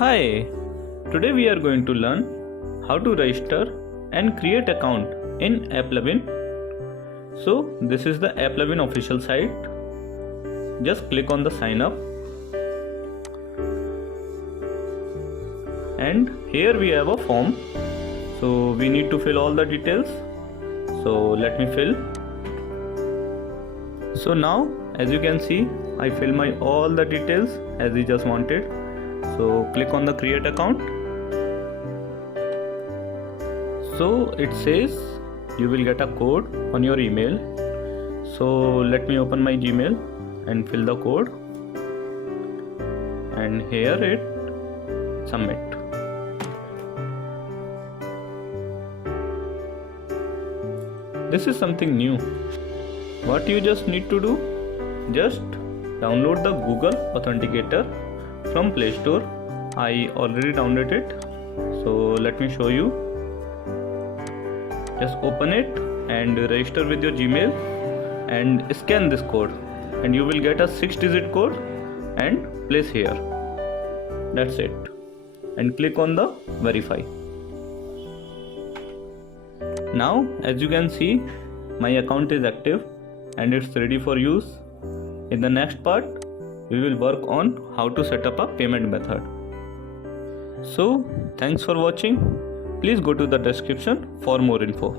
Hi, today we are going to learn how to register and create account in Applovin. So this is the Applovin official site. Just click on the sign up and here we have a form. So we need to fill all the details. So let me fill. So now as you can see, I fill my all the details as we just wanted. So click on the create account. So it says you will get a code on your email. So let me open my Gmail and fill the code, and here it submit. This is something new. What you just need to do, just download the Google Authenticator from Play Store. I already downloaded it, so let me show you. Just open it and register with your Gmail and scan this code, and you will get a 6-digit code and place here. That's it, and click on the verify. Now as you can see, my account is active and it's ready for use. In the next part, we will work on how to set up a payment method. So thanks for watching. Please go to the description for more info.